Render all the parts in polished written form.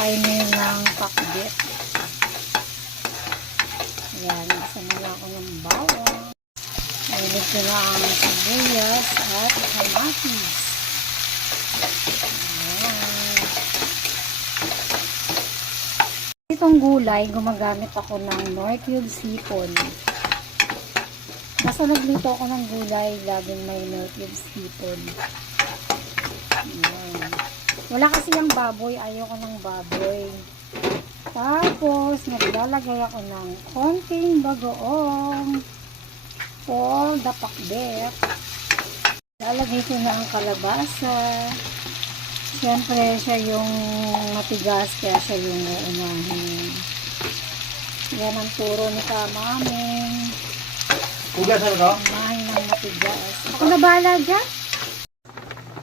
tayo ngayon ng pakbit. Ayan, nasaman ako ng bawang. Nailig ko na ang sibuyas at kamatis. Ayan. Itong gulay, gumagamit ako ng Knorr Cube sipon. Basta nagluto ako ng gulay, laging may Knorr Cube sipon. Ayan. Wala kasi yung baboy, ayoko ng baboy. Tapos, naglalagay ako ng konting bagoong for the pakbet. Lalagay ko na ang kalabasa. Siyempre, siya yung matigas, kaya siya yung uunahin. Yan ang turo ni Kamaming. Hugasan ko? Unahin ng matigas. Ako na bahala dyan.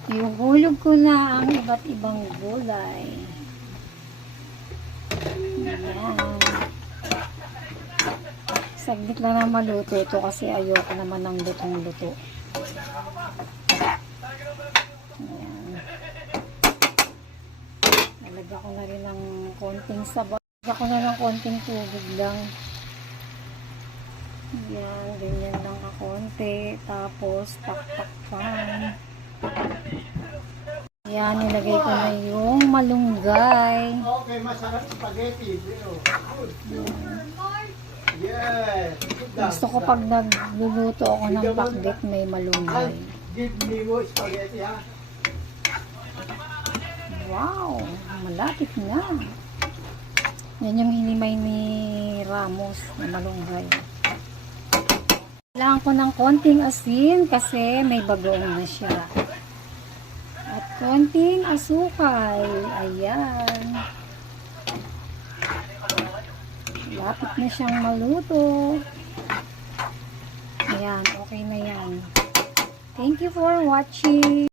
Iuhulog ko na ang iba't ibang gulay. Ayan. Saglit lang na maluto ito kasi ayoko naman ng lutong-luto. Ayan. Nalagyan ko na rin ng konting sabaw. Nalagyan ko na ng konting tubig lang. Ayan, ganyan lang ka konti. Tapos, taktakpan. Ayan, nilagay ko na yung malunggay. Okay, masarap spaghetti. Yes. Gusto ko pag nagluluto ako ng pakbet may malunggay. Give me more spaghetti, ha? Wow, malapit na. Yan yung hinimay ni Ramos na malunggay. Kailangan ko ng konting asin kasi may bagoong na siya. At konting asukal. Ayan. Lapit na siyang maluto. Ayan, okay na yan. Thank you for watching.